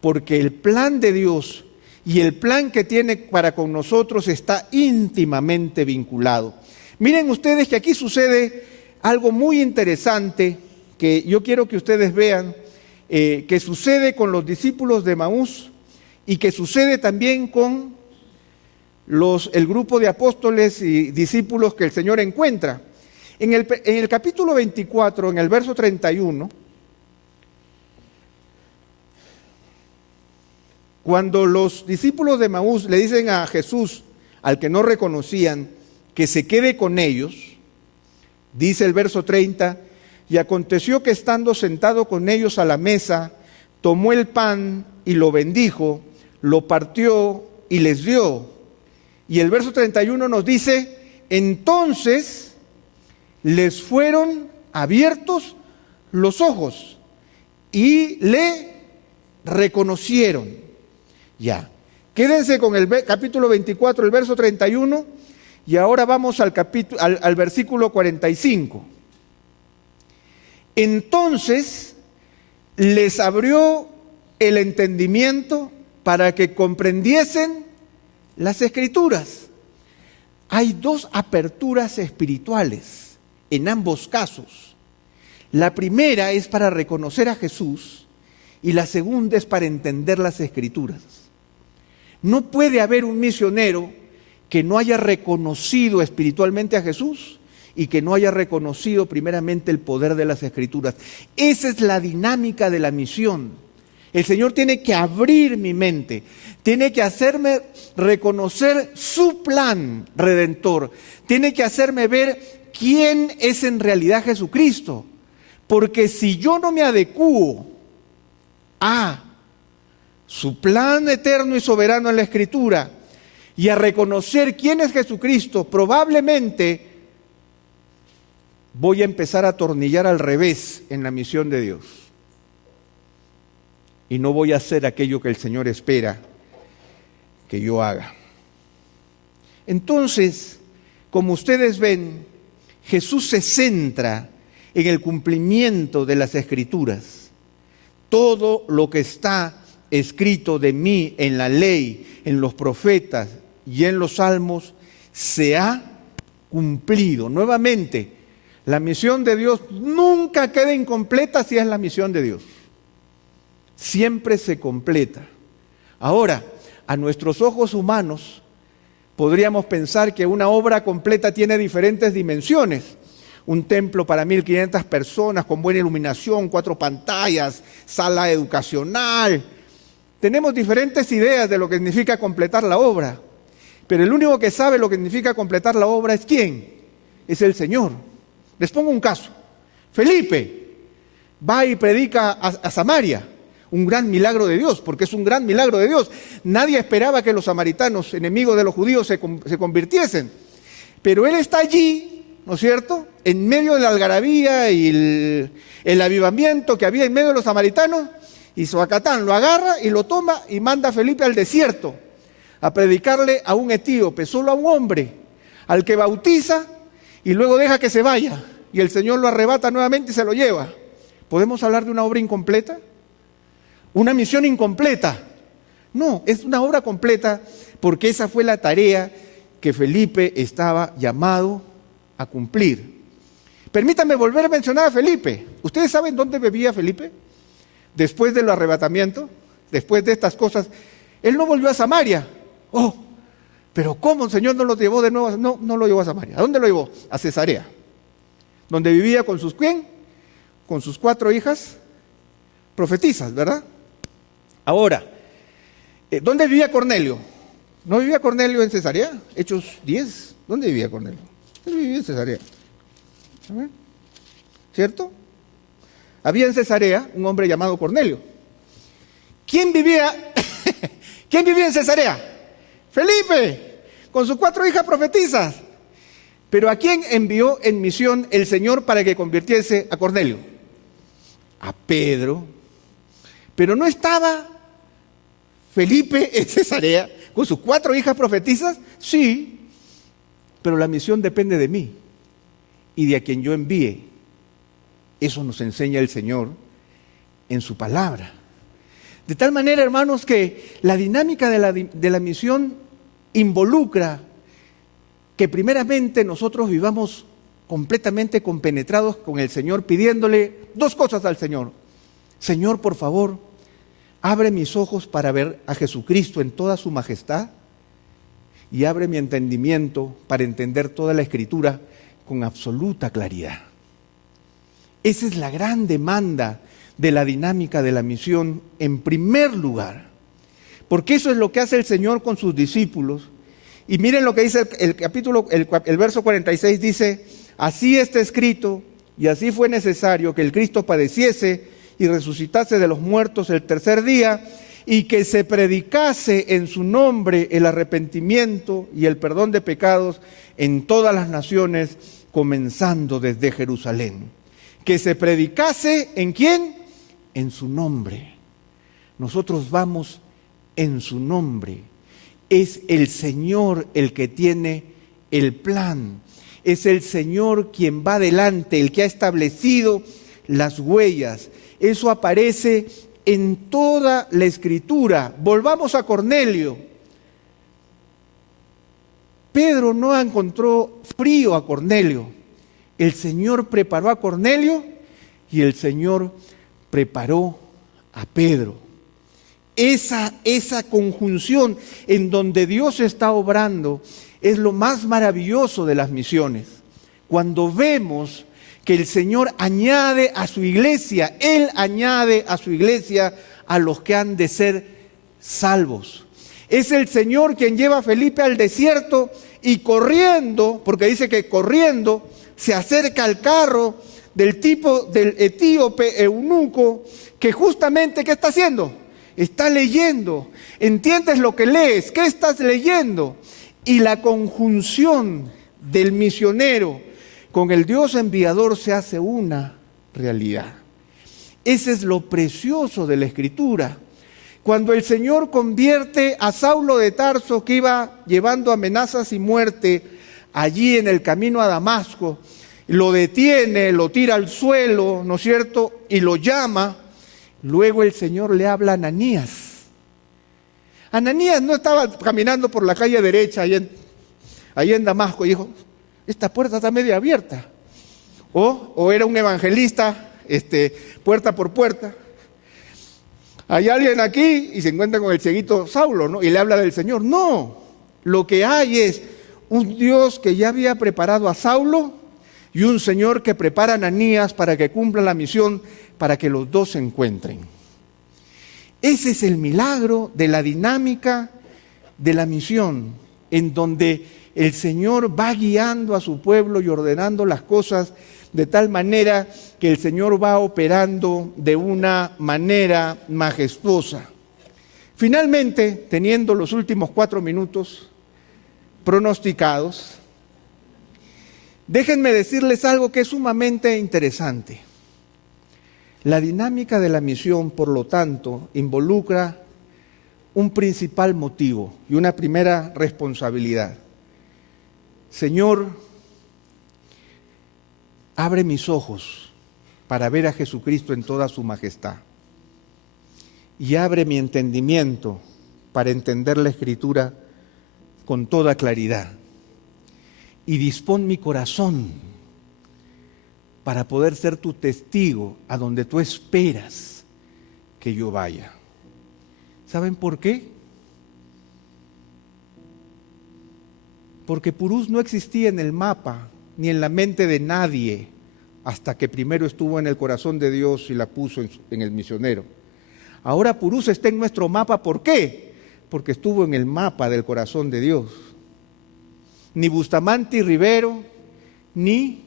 porque el plan de Dios y el plan que tiene para con nosotros está íntimamente vinculado. Miren ustedes que aquí sucede algo muy interesante que yo quiero que ustedes vean, que sucede con los discípulos de Emaús y que sucede también con el grupo de apóstoles y discípulos que el Señor encuentra. En el capítulo 24, en el verso 31, cuando los discípulos de Emaús le dicen a Jesús, al que no reconocían, que se quede con ellos, dice el verso 30, y aconteció que estando sentado con ellos a la mesa, tomó el pan y lo bendijo, lo partió y les dio, Y el verso 31 nos dice, entonces les fueron abiertos los ojos y le reconocieron. Ya, quédense con el capítulo 24, el verso 31, y ahora vamos al versículo 45. Entonces les abrió el entendimiento para que comprendiesen las Escrituras. Hay dos aperturas espirituales en ambos casos. La primera es para reconocer a Jesús y la segunda es para entender las Escrituras. No puede haber un misionero que no haya reconocido espiritualmente a Jesús y que no haya reconocido primeramente el poder de las Escrituras. Esa es la dinámica de la misión. El Señor tiene que abrir mi mente, tiene que hacerme reconocer su plan redentor, tiene que hacerme ver quién es en realidad Jesucristo. Porque si yo no me adecuo a su plan eterno y soberano en la Escritura y a reconocer quién es Jesucristo, probablemente voy a empezar a atornillar al revés en la misión de Dios. Y no voy a hacer aquello que el Señor espera que yo haga. Entonces, como ustedes ven, Jesús se centra en el cumplimiento de las Escrituras. Todo lo que está escrito de mí en la ley, en los profetas y en los salmos, se ha cumplido. Nuevamente, la misión de Dios nunca queda incompleta si es la misión de Dios. Siempre se completa. Ahora, a nuestros ojos humanos, podríamos pensar que una obra completa tiene diferentes dimensiones. Un templo para 1.500 personas, con buena iluminación, 4 pantallas, sala educacional. Tenemos diferentes ideas de lo que significa completar la obra. Pero el único que sabe lo que significa completar la obra es ¿quién? Es el Señor. Les pongo un caso. Felipe va y predica a Samaria. Un gran milagro de Dios, porque es un gran milagro de Dios. Nadie esperaba que los samaritanos, enemigos de los judíos, se convirtiesen. Pero él está allí, ¿no es cierto?, en medio de la algarabía y el avivamiento que había en medio de los samaritanos, y Zoacatán lo agarra y lo toma y manda a Felipe al desierto a predicarle a un etíope, solo a un hombre, al que bautiza y luego deja que se vaya. Y el Señor lo arrebata nuevamente y se lo lleva. ¿Podemos hablar de una obra incompleta? ¿Una misión incompleta? No, es una obra completa porque esa fue la tarea que Felipe estaba llamado a cumplir. Permítanme volver a mencionar a Felipe. ¿Ustedes saben dónde vivía Felipe? Después del arrebatamiento, después de estas cosas, él no volvió a Samaria. Oh, pero ¿cómo el Señor no lo llevó de nuevo? No lo llevó a Samaria. ¿A dónde lo llevó? A Cesarea, donde vivía con sus ¿quién? Con sus 4 hijas profetisas, ¿verdad? Ahora, ¿dónde vivía Cornelio? ¿No vivía Cornelio en Cesarea? Hechos 10. ¿Dónde vivía Cornelio? Él vivía en Cesarea. ¿Cierto? Había en Cesarea un hombre llamado Cornelio. ¿Quién vivía en Cesarea? Felipe, con sus 4 hijas profetisas. Pero ¿a quién envió en misión el Señor para que convirtiese a Cornelio? A Pedro. Pero no estaba Felipe en Cesarea con sus 4 hijas profetisas. Sí, pero la misión depende de mí y de a quien yo envíe. Eso nos enseña el Señor en su palabra. De tal manera, hermanos, que la dinámica de la misión involucra que primeramente nosotros vivamos completamente compenetrados con el Señor, pidiéndole 2 cosas al Señor. Señor, por favor, abre mis ojos para ver a Jesucristo en toda su majestad y abre mi entendimiento para entender toda la Escritura con absoluta claridad. Esa es la gran demanda de la dinámica de la misión en primer lugar, porque eso es lo que hace el Señor con sus discípulos. Y miren lo que dice el verso 46, dice: así está escrito y así fue necesario que el Cristo padeciese y resucitase de los muertos el tercer día, y que se predicase en su nombre el arrepentimiento y el perdón de pecados en todas las naciones, comenzando desde Jerusalén. Que se predicase, ¿en quién? En su nombre. Nosotros vamos en su nombre. Es el Señor el que tiene el plan. Es el Señor quien va adelante, el que ha establecido las huellas. Eso aparece en toda la Escritura. Volvamos a Cornelio. Pedro no encontró frío a Cornelio. El Señor preparó a Cornelio y el Señor preparó a Pedro. Esa conjunción en donde Dios está obrando es lo más maravilloso de las misiones. Cuando vemos que el Señor añade a su iglesia, Él añade a su iglesia a los que han de ser salvos. Es el Señor quien lleva a Felipe al desierto y corriendo, porque dice que corriendo, se acerca al carro del etíope eunuco, que justamente, ¿qué está haciendo? Está leyendo. ¿Entiendes lo que lees? ¿Qué estás leyendo? Y la conjunción del misionero con el Dios enviador se hace una realidad. Ese es lo precioso de la Escritura. Cuando el Señor convierte a Saulo de Tarso, que iba llevando amenazas y muerte allí en el camino a Damasco, lo detiene, lo tira al suelo, ¿no es cierto? Y lo llama. Luego el Señor le habla a Ananías. Ananías no estaba caminando por la calle derecha ahí en Damasco y dijo, esta puerta está media abierta. O era un evangelista, puerta por puerta. Hay alguien aquí y se encuentra con el cieguito Saulo, ¿no? Y le habla del Señor. No, lo que hay es un Dios que ya había preparado a Saulo y un Señor que prepara a Ananías para que cumpla la misión, para que los dos se encuentren. Ese es el milagro de la dinámica de la misión, en donde el Señor va guiando a su pueblo y ordenando las cosas de tal manera que el Señor va operando de una manera majestuosa. Finalmente, teniendo los últimos 4 minutos pronosticados, déjenme decirles algo que es sumamente interesante. La dinámica de la misión, por lo tanto, involucra un principal motivo y una primera responsabilidad. Señor, abre mis ojos para ver a Jesucristo en toda su majestad. Y abre mi entendimiento para entender la Escritura con toda claridad. Y dispón mi corazón para poder ser tu testigo a donde tú esperas que yo vaya. ¿Saben por qué? Porque Purús no existía en el mapa ni en la mente de nadie hasta que primero estuvo en el corazón de Dios y la puso en el misionero. Ahora Purús está en nuestro mapa, ¿por qué? Porque estuvo en el mapa del corazón de Dios. Ni Bustamante y Rivero, ni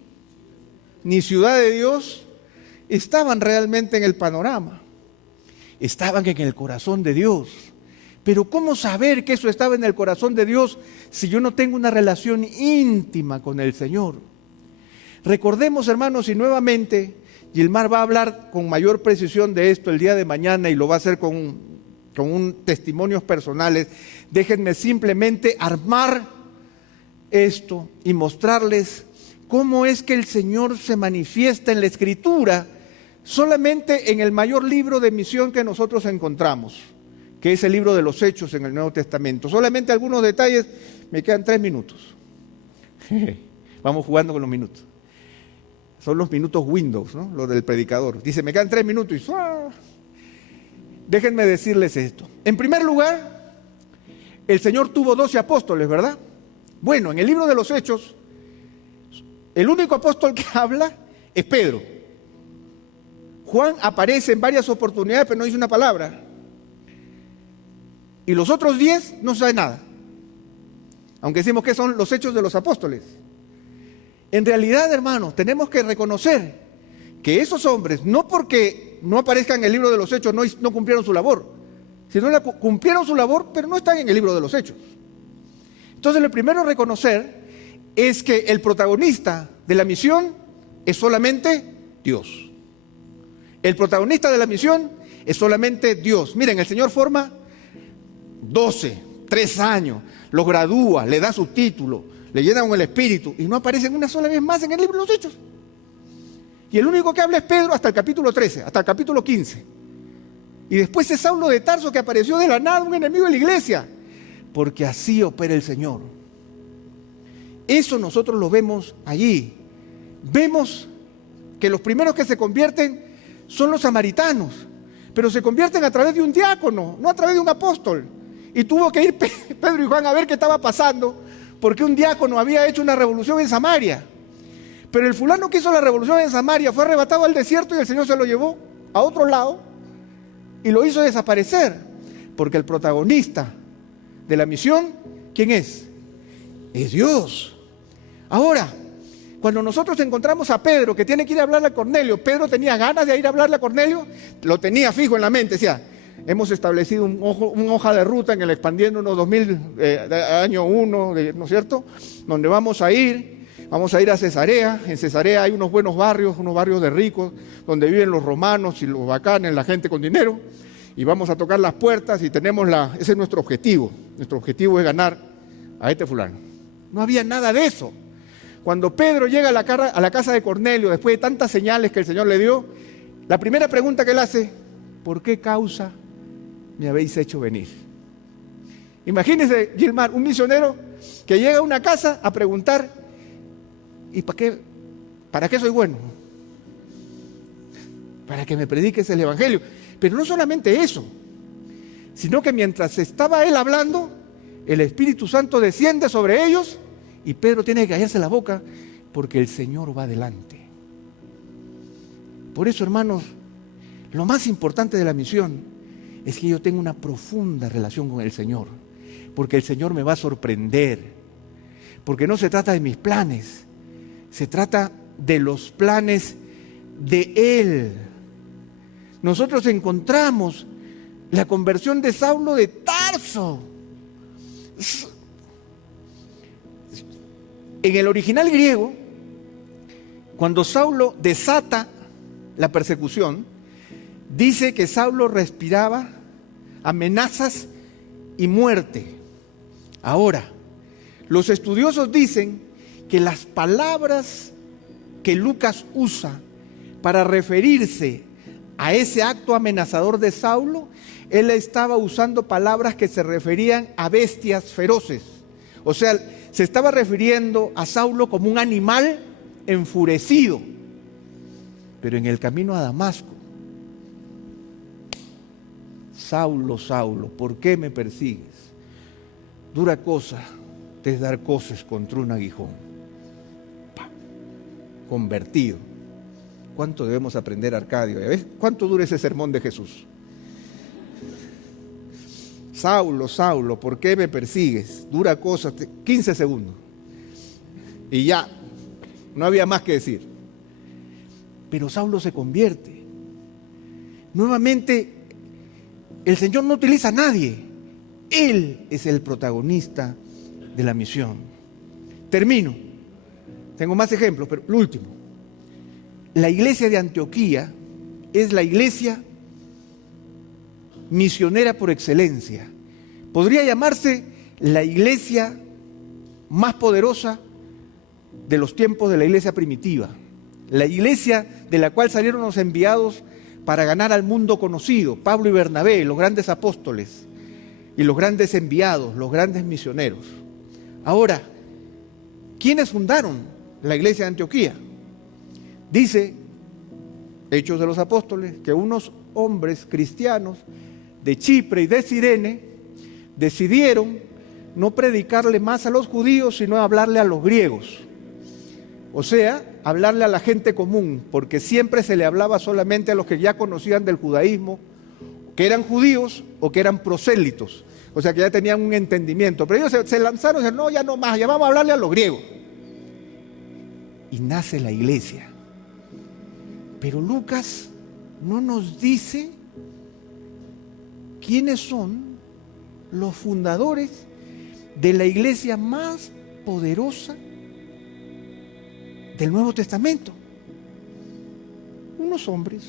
Ciudad de Dios estaban realmente en el panorama. Estaban en el corazón de Dios. Pero ¿cómo saber que eso estaba en el corazón de Dios si yo no tengo una relación íntima con el Señor? Recordemos, hermanos, y nuevamente, Gilmar va a hablar con mayor precisión de esto el día de mañana y lo va a hacer con testimonios personales. Déjenme simplemente armar esto y mostrarles cómo es que el Señor se manifiesta en la Escritura solamente en el mayor libro de misión que nosotros encontramos, que es el libro de los Hechos en el Nuevo Testamento. Solamente algunos detalles, me quedan 3 minutos. Vamos jugando con los minutos. Son los minutos Windows, ¿no? Los del predicador. Dice, me quedan 3 minutos y ¡ah! Déjenme decirles esto. En primer lugar, el Señor tuvo 12 apóstoles, ¿verdad? Bueno, en el libro de los Hechos, el único apóstol que habla es Pedro. Juan aparece en varias oportunidades, pero no dice una palabra. Y los otros 10 no saben nada. Aunque decimos que son los hechos de los apóstoles. En realidad, hermanos, tenemos que reconocer que esos hombres, no porque no aparezcan en el libro de los Hechos, no cumplieron su labor, sino cumplieron su labor, pero no están en el libro de los Hechos. Entonces, lo primero a reconocer es que el protagonista de la misión es solamente Dios. El protagonista de la misión es solamente Dios. Miren, el Señor forma 12, 3 años, los gradúa, le da su título, le llena con el Espíritu y no aparecen una sola vez más en el libro de los Hechos. Y el único que habla es Pedro hasta el capítulo 13, hasta el capítulo 15. Y después es Saulo de Tarso que apareció de la nada, un enemigo de la iglesia. Porque así opera el Señor. Eso nosotros lo vemos allí. Vemos que los primeros que se convierten son los samaritanos, pero se convierten a través de un diácono, no a través de un apóstol. Y tuvo que ir Pedro y Juan a ver qué estaba pasando, porque un diácono había hecho una revolución en Samaria. Pero el fulano que hizo la revolución en Samaria fue arrebatado al desierto y el Señor se lo llevó a otro lado y lo hizo desaparecer, porque el protagonista de la misión, ¿quién es? Es Dios. Ahora, cuando nosotros encontramos a Pedro que tiene que ir a hablarle a Cornelio, Pedro tenía ganas de ir a hablarle a Cornelio, lo tenía fijo en la mente, decía, hemos establecido una hoja de ruta en el Expandiendo unos 2000, año 1, ¿no es cierto?, donde vamos a ir a Cesarea. En Cesarea hay unos buenos barrios, unos barrios de ricos, donde viven los romanos y los bacanes, la gente con dinero, y vamos a tocar las puertas y ese es nuestro objetivo. Nuestro objetivo es ganar a este fulano. No había nada de eso. Cuando Pedro llega a la casa de Cornelio, después de tantas señales que el Señor le dio, la primera pregunta que él hace, ¿por qué causa me habéis hecho venir? Imagínense, Gilmar, un misionero que llega a una casa a preguntar, ¿y para qué soy bueno? Para que me prediques el Evangelio. Pero no solamente eso, sino que mientras estaba él hablando, el Espíritu Santo desciende sobre ellos y Pedro tiene que callarse la boca porque el Señor va adelante. Por eso, hermanos, lo más importante de la misión es que yo tenga una profunda relación con el Señor, porque el Señor me va a sorprender, porque no se trata de mis planes, se trata de los planes de Él. Nosotros encontramos la conversión de Saulo de Tarso. En el original griego, cuando Saulo desata la persecución, dice que Saulo respiraba amenazas y muerte. Ahora, los estudiosos dicen que las palabras que Lucas usa para referirse a ese acto amenazador de Saulo, él estaba usando palabras que se referían a bestias feroces. O sea, se estaba refiriendo a Saulo como un animal enfurecido. Pero en el camino a Damasco, Saulo, Saulo, ¿por qué me persigues? Dura cosa te es dar coces contra un aguijón. Convertido. ¿Cuánto debemos aprender, Arcadio? ¿Ves? ¿Cuánto dura ese sermón de Jesús? Saulo, Saulo, ¿por qué me persigues? Dura cosa, 15 segundos. Y ya, no había más que decir. Pero Saulo se convierte. Nuevamente, el Señor no utiliza a nadie. Él es el protagonista de la misión. Termino. Tengo más ejemplos, pero lo último. La iglesia de Antioquía es la iglesia misionera por excelencia. Podría llamarse la iglesia más poderosa de los tiempos de la iglesia primitiva. La iglesia de la cual salieron los enviados para ganar al mundo conocido. Pablo y Bernabé, los grandes apóstoles y los grandes enviados, los grandes misioneros. Ahora, ¿quiénes fundaron la iglesia de Antioquía? Dice Hechos de los Apóstoles que unos hombres cristianos de Chipre y de Cirene decidieron no predicarle más a los judíos, sino hablarle a los griegos. O sea, hablarle a la gente común, porque siempre se le hablaba solamente a los que ya conocían del judaísmo, que eran judíos o que eran prosélitos, o sea que ya tenían un entendimiento. Pero ellos se lanzaron y dijeron, no, ya no más, ya vamos a hablarle a los griegos. Y nace la iglesia. Pero Lucas no nos dice ¿quiénes son los fundadores de la iglesia más poderosa del Nuevo Testamento? Unos hombres.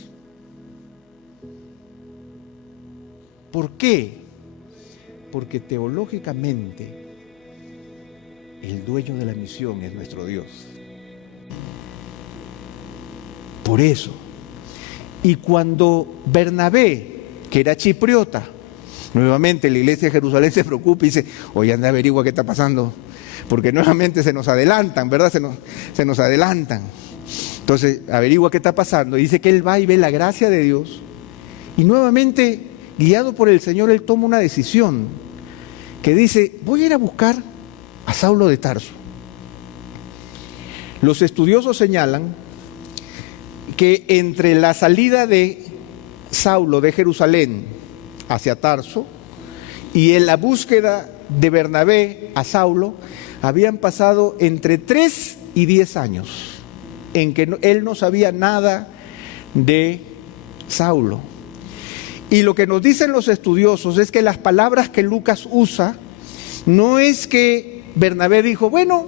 ¿Por qué? Porque teológicamente el dueño de la misión es nuestro Dios. Por eso. Y cuando Bernabé, que era chipriota, nuevamente la iglesia de Jerusalén se preocupa y dice, oye, anda, averigua qué está pasando, porque nuevamente se nos adelantan, ¿verdad? Se nos adelantan. Entonces, averigua qué está pasando. Y dice que él va y ve la gracia de Dios. Y nuevamente, guiado por el Señor, él toma una decisión que dice, voy a ir a buscar a Saulo de Tarso. Los estudiosos señalan que entre la salida de Saulo de Jerusalén hacia Tarso y en la búsqueda de Bernabé a Saulo, habían pasado entre 3 y 10 años en que él no sabía nada de Saulo. Y lo que nos dicen los estudiosos es que las palabras que Lucas usa, no es que Bernabé dijo, bueno,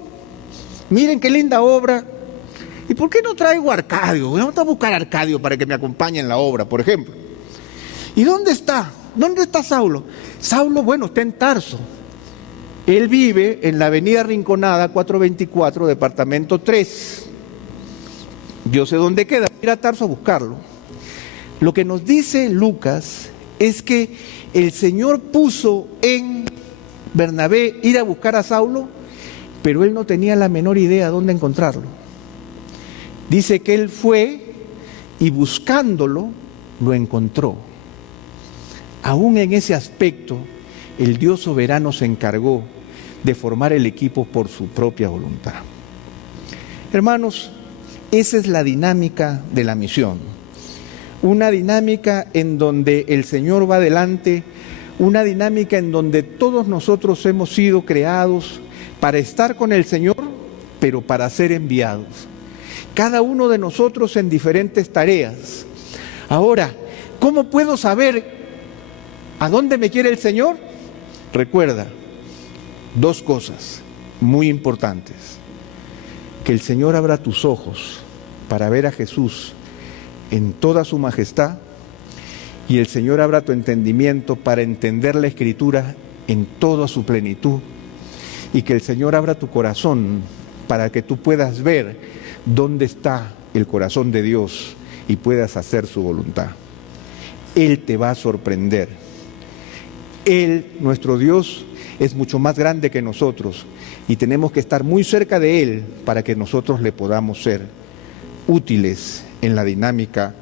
miren qué linda obra, ¿y por qué no traigo a Arcadio? Vamos a buscar a Arcadio para que me acompañe en la obra, por ejemplo. ¿Y dónde está? ¿Dónde está Saulo? Saulo, bueno, está en Tarso. Él vive en la avenida Rinconada 424, departamento 3. Yo sé dónde queda, ir a Tarso a buscarlo. Lo que nos dice Lucas es que el Señor puso en Bernabé ir a buscar a Saulo, pero él no tenía la menor idea dónde encontrarlo. Dice que él fue y buscándolo lo encontró. Aún en ese aspecto, el Dios soberano se encargó de formar el equipo por su propia voluntad. Hermanos, esa es la dinámica de la misión. Una dinámica en donde el Señor va adelante, una dinámica en donde todos nosotros hemos sido creados para estar con el Señor, pero para ser enviados. Cada uno de nosotros en diferentes tareas. Ahora, ¿cómo puedo saber a dónde me quiere el Señor? Recuerda, 2 cosas muy importantes. Que el Señor abra tus ojos para ver a Jesús en toda su majestad, y el Señor abra tu entendimiento para entender la Escritura en toda su plenitud, y que el Señor abra tu corazón para que tú puedas ver dónde está el corazón de Dios y puedas hacer su voluntad. Él te va a sorprender. Él, nuestro Dios, es mucho más grande que nosotros y tenemos que estar muy cerca de Él para que nosotros le podamos ser útiles en la dinámica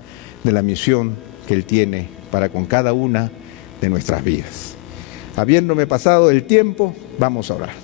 de la misión que Él tiene para con cada una de nuestras vidas. Habiéndome pasado el tiempo, vamos a orar.